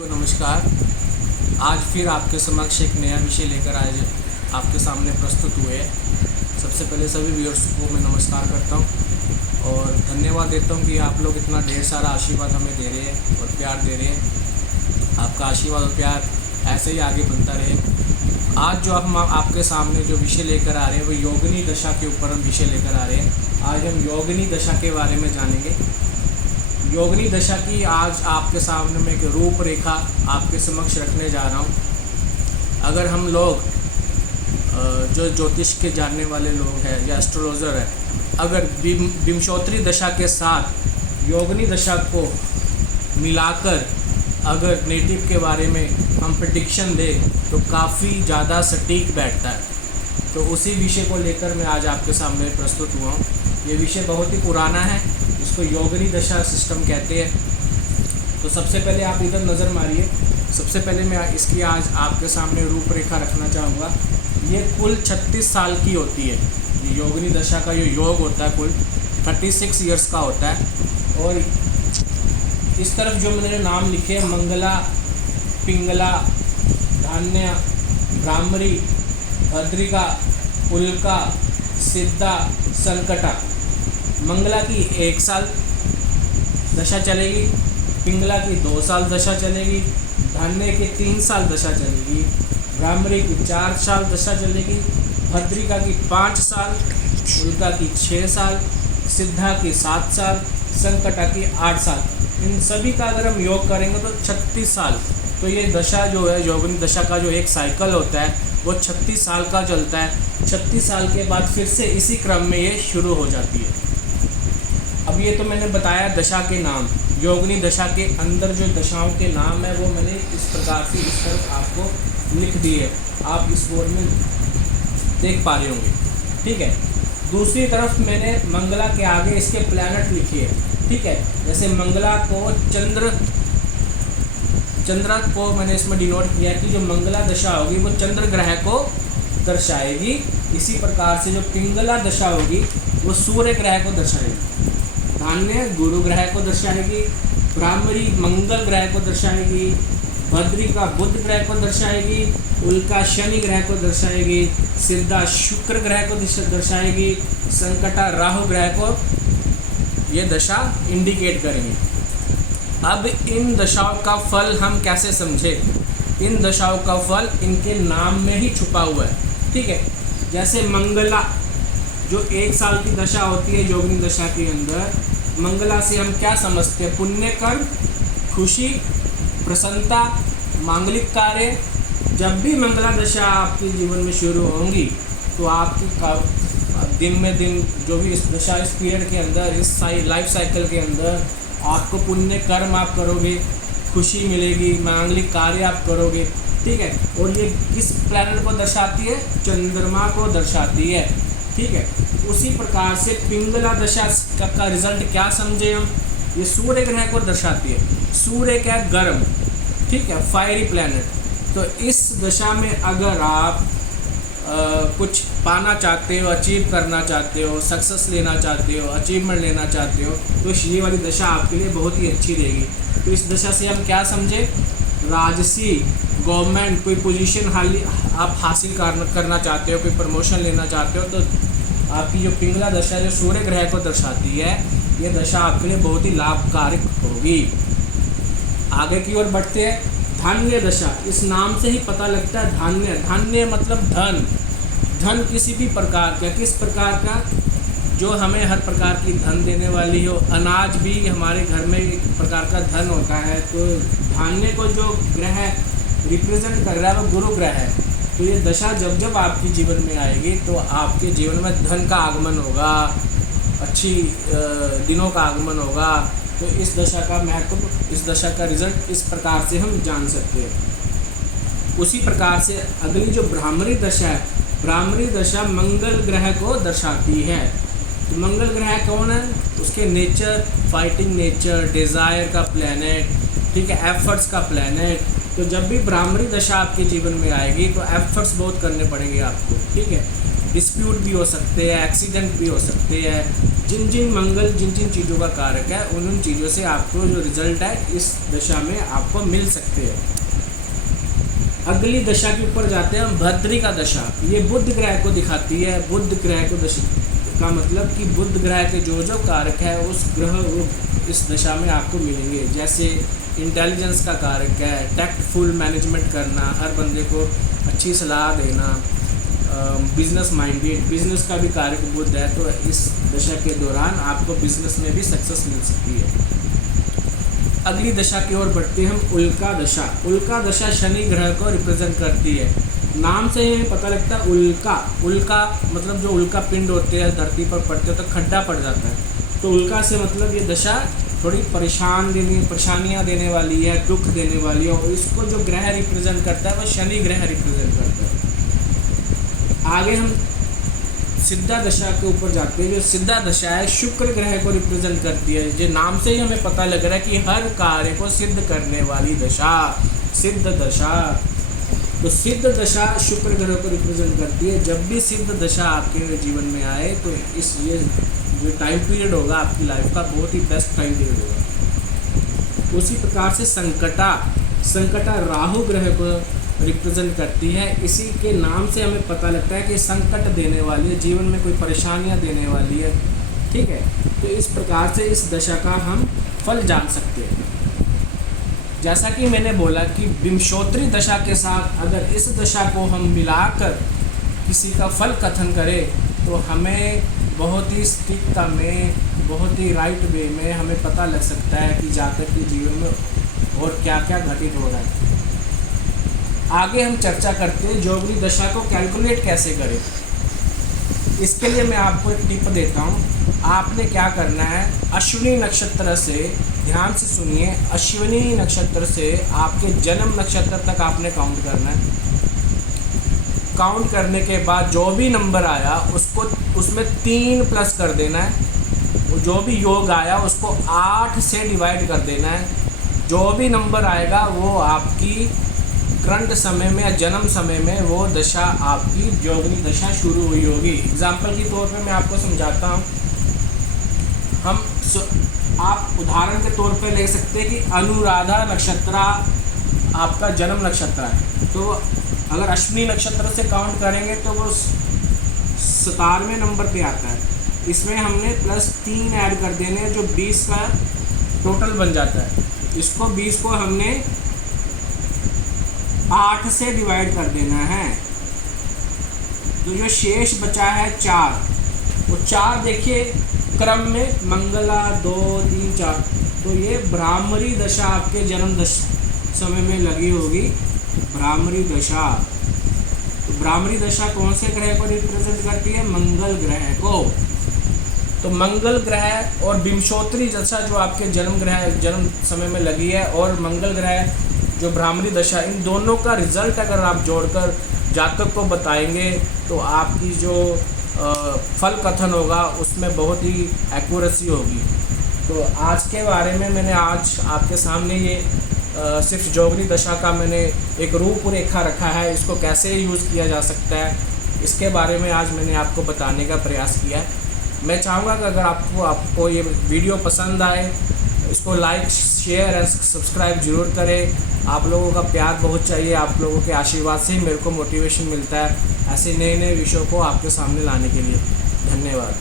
नमस्कार। आज फिर आपके समक्ष एक नया विषय लेकर आज आपके सामने प्रस्तुत हुए हैं। सबसे पहले सभी व्यूअर्स को मैं नमस्कार करता हूं और धन्यवाद देता हूं कि आप लोग इतना ढेर सारा आशीर्वाद हमें दे रहे हैं और प्यार दे रहे हैं। आपका आशीर्वाद और प्यार ऐसे ही आगे बनता रहे। आज जो हम आपके सामने जो विषय लेकर आ रहे हैं वो योगिनी दशा के ऊपर हम विषय लेकर आ रहे हैं। आज हम योगिनी दशा के बारे में जानेंगे। योगिनी दशा की आज आपके सामने में एक रूपरेखा आपके समक्ष रखने जा रहा हूँ। अगर हम लोग जो ज्योतिष के जानने वाले लोग हैं या एस्ट्रोलॉजर है, अगर विंशोत्तरी दशा के साथ योगिनी दशा को मिलाकर अगर नेटिव के बारे में हम प्रेडिक्शन दें तो काफ़ी ज़्यादा सटीक बैठता है। तो उसी विषय को लेकर मैं आज आपके सामने प्रस्तुत हुआ हूँ। ये विषय बहुत ही पुराना है, इसको योगिनी दशा सिस्टम कहते हैं। तो सबसे पहले आप इधर नज़र मारिए। सबसे पहले मैं इसकी आज आपके सामने रूपरेखा रखना चाहूँगा। ये कुल 36 साल की होती है। ये योगिनी दशा का जो योग होता है कुल 36 ईयर्स का होता है। और इस तरफ जो मैंने नाम लिखे मंगला, पिंगला, धान्य, भ्रामरी, भद्रिका, उल्का, सिद्धा, संकटा। मंगला की 1 साल दशा चलेगी, पिंगला की 2 साल दशा चलेगी, धान्य की 3 साल दशा चलेगी, भ्रामरी की 4 साल दशा चलेगी, भद्रिका की 5 साल, उल्का की 6 साल, सिद्धा की 7 साल, संकटा की 8 साल। इन सभी का अगर हम योग करेंगे तो 36 साल। तो ये दशा जो है योगिनी दशा का जो एक साइकिल होता है वो 36 साल का चलता है। 36 साल के बाद फिर से इसी क्रम में ये शुरू हो जाती है। अब ये तो मैंने बताया दशा के नाम। योगिनी दशा के अंदर जो दशाओं के नाम है वो मैंने इस प्रकार से इस तरफ आपको लिख दिए। आप इस बोर्ड में देख पा रहे होंगे, ठीक है। दूसरी तरफ मैंने मंगला के आगे इसके प्लैनेट लिखे हैं, ठीक है। जैसे मंगला को चंद्र को मैंने इसमें डिनोट किया कि जो मंगला दशा होगी वो चंद्र ग्रह को दर्शाएगी। इसी प्रकार से जो पिंगला दशा होगी वो सूर्य ग्रह को दर्शाएगी, धान्य गुरु ग्रह को दर्शाएगी, भ्रामरी मंगल ग्रह को दर्शाएगी, भद्रिका बुध ग्रह को दर्शाएगी, उल्का शनि ग्रह को दर्शाएगी, सिद्धा शुक्र ग्रह को दर्शाएगी, संकटा राहु ग्रह को ये दशा इंडिकेट करेंगी। अब इन दशाओं का फल हम कैसे समझें? इन दशाओं का फल इनके नाम में ही छुपा हुआ है, ठीक है। जैसे मंगला जो 1 साल की दशा होती है योगिनी दशा के अंदर, मंगला से हम क्या समझते हैं? पुण्य कर्म, खुशी, प्रसन्नता, मांगलिक कार्य। जब भी मंगला दशा आपके जीवन में शुरू होंगी तो आपकी दिन में दिन जो भी इस दशा इस पीरियड के अंदर इस लाइफ साइकिल के अंदर आपको पुण्य कर्म आप करोगे, खुशी मिलेगी, मांगलिक कार्य आप करोगे, ठीक है। और ये किस प्लैनेट को दर्शाती है? चंद्रमा को दर्शाती है, ठीक है। उसी प्रकार से पिंगला दशा का रिजल्ट क्या समझे हम? ये सूर्य ग्रह को दर्शाती है। सूर्य क्या है? गर्म, ठीक है, फायरी प्लैनेट। तो इस दशा में अगर आप कुछ पाना चाहते हो, अचीव करना चाहते हो, सक्सेस लेना चाहते हो, अचीवमेंट लेना चाहते हो, तो ये वाली दशा आपके लिए बहुत ही अच्छी रहेगी। तो इस दशा से हम क्या समझे? राजसी, गवर्नमेंट, कोई पोजीशन आप हासिल करना चाहते हो, कोई प्रमोशन लेना चाहते हो, तो आपकी जो पिंगला दशा जो सूर्य ग्रह को दर्शाती है ये दशा आपके लिए बहुत ही लाभकारी होगी। आगे की ओर बढ़ते हैं। धान्य दशा, इस नाम से ही पता लगता है धान्य। धान्य मतलब धन। धन किसी भी प्रकार का, किस प्रकार का? जो हमें हर प्रकार की धन देने वाली हो। अनाज भी हमारे घर में एक प्रकार का धन होता है। तो धान्य को जो ग्रह रिप्रेजेंट कर रहा है वो गुरु ग्रह है। तो ये दशा जब जब आपके जीवन में आएगी तो आपके जीवन में धन का आगमन होगा, अच्छी दिनों का आगमन होगा। तो इस दशा का महत्व, इस दशा का रिजल्ट इस प्रकार से हम जान सकते हैं। उसी प्रकार से अगली जो भ्रामरी दशा है, भ्रामरी दशा मंगल ग्रह को दर्शाती है। तो मंगल ग्रह कौन है? उसके नेचर, फाइटिंग नेचर, डिज़ायर का प्लैनेट, ठीक है, एफर्ट्स का प्लैनेट। तो जब भी भ्रामरी दशा आपके जीवन में आएगी तो एफर्ट्स बहुत करने पड़ेंगे आपको, ठीक है। डिस्प्यूट भी हो सकते हैं, एक्सीडेंट भी हो सकते हैं। जिन जिन मंगल जिन जिन चीज़ों का कारक है उन चीज़ों से आपको जो रिजल्ट है इस दशा में आपको मिल सकते हैं। अगली दशा के ऊपर जाते हैं हम, भद्रिका दशा। ये बुध ग्रह को दिखाती है। बुध ग्रह को दशा का मतलब कि बुध ग्रह के जो जो कारक है उस ग्रह वो इस दशा में आपको मिलेंगे। जैसे इंटेलिजेंस का कारक है, टैक्टफुल मैनेजमेंट करना, हर बंदे को अच्छी सलाह देना, बिजनेस माइंडेड, बिजनेस का भी कारक बुध है। तो इस दशा के दौरान आपको बिजनेस में भी सक्सेस मिल सकती है। अगली दशा की ओर बढ़ते हैं हम, उल्का दशा। उल्का दशा शनि ग्रह को रिप्रेजेंट करती है। नाम से ही पता लगता है उल्का। उल्का मतलब जो उल्का पिंड होते हैं धरती पर पड़ते हैं तो खड्डा पड़ जाता है। तो उल्का से मतलब ये दशा थोड़ी परेशानियाँ देने वाली है, दुख देने वाली है। और इसको जो ग्रह रिप्रेजेंट करता है वो शनि ग्रह रिप्रेजेंट करता है। आगे हम सिद्धा दशा के ऊपर जाते हैं। जो सिद्धा दशा है शुक्र ग्रह को रिप्रेजेंट करती है। जो नाम से ही हमें पता लग रहा है कि हर कार्य को सिद्ध करने वाली दशा, सिद्ध दशा। तो सिद्ध दशा शुक्र ग्रह को रिप्रेजेंट करती है। जब भी सिद्ध दशा आपके जीवन में आए तो ये जो टाइम पीरियड होगा आपकी लाइफ का बहुत ही बेस्ट टाइम पीरियड होगा। उसी प्रकार से संकटा राहु ग्रह को रिप्रेजेंट करती है। इसी के नाम से हमें पता लगता है कि संकट देने वाली है, जीवन में कोई परेशानियां देने वाली है। ठीक है, तो इस प्रकार से इस दशा का हम फल जान सकते हैं। जैसा कि मैंने बोला कि विंशोत्तरी दशा के साथ अगर इस दशा को हम मिलाकर किसी का फल कथन करें तो हमें बहुत ही सटीकता में, बहुत ही राइट वे में हमें पता लग सकता है कि जातक के जीवन में और क्या क्या घटित हो रहा है। आगे हम चर्चा करते हैं जोगनी दशा को कैलकुलेट कैसे करें। इसके लिए मैं आपको एक टिप देता हूँ। आपने क्या करना है, अश्विनी नक्षत्र से, ध्यान से सुनिए, अश्विनी नक्षत्र से आपके जन्म नक्षत्र तक आपने काउंट करना है। काउंट करने के बाद जो भी नंबर आया उसको उसमें 3 प्लस कर देना है। जो भी योग आया उसको 8 से डिवाइड कर देना है। जो भी नंबर आएगा वो आपकी करंट समय में या जन्म समय में वो दशा आपकी जोगनी दशा शुरू हुई होगी। एग्जाम्पल के तौर पे मैं आपको समझाता हूँ। आप उदाहरण के तौर पे ले सकते हैं कि अनुराधा नक्षत्र आपका जन्म नक्षत्र है। तो अगर अश्विनी नक्षत्र से काउंट करेंगे तो वो 17वें नंबर पे आता है। इसमें हमने +3 ऐड कर देने हैं जो 20 का टोटल बन जाता है। इसको 20 को हमने 8 से डिवाइड कर देना है। तो जो शेष बचा है 4, वो 4 देखिए क्रम में मंगला 2 3 4। तो ये ब्राह्मणी दशा आपके जन्म समय में लगी होगी, ब्राह्मणी दशा। तो ब्राह्मणी दशा कौन से ग्रह को रिप्रेजेंट करती है, मंगल ग्रह को। तो मंगल ग्रह और विंशोत्तरी दशा जो आपके जन्म समय में लगी है और मंगल ग्रह जो ब्राह्मणी दशा, इन दोनों का रिजल्ट अगर आप जोड़कर जातक को बताएंगे तो आपकी जो फल कथन होगा उसमें बहुत ही एक्यूरेसी होगी। तो आज के बारे में मैंने आज आपके सामने ये सिर्फ जोगनी दशा का मैंने एक रूपरेखा रखा है। इसको कैसे यूज़ किया जा सकता है इसके बारे में आज मैंने आपको बताने का प्रयास किया है। मैं चाहूँगा कि अगर आपको ये वीडियो पसंद आए, इसको लाइक शेयर एंड सब्सक्राइब ज़रूर करें। आप लोगों का प्यार बहुत चाहिए, आप लोगों के आशीर्वाद से ही मेरे को मोटिवेशन मिलता है ऐसे नए नए विषयों को आपके सामने लाने के लिए। धन्यवाद।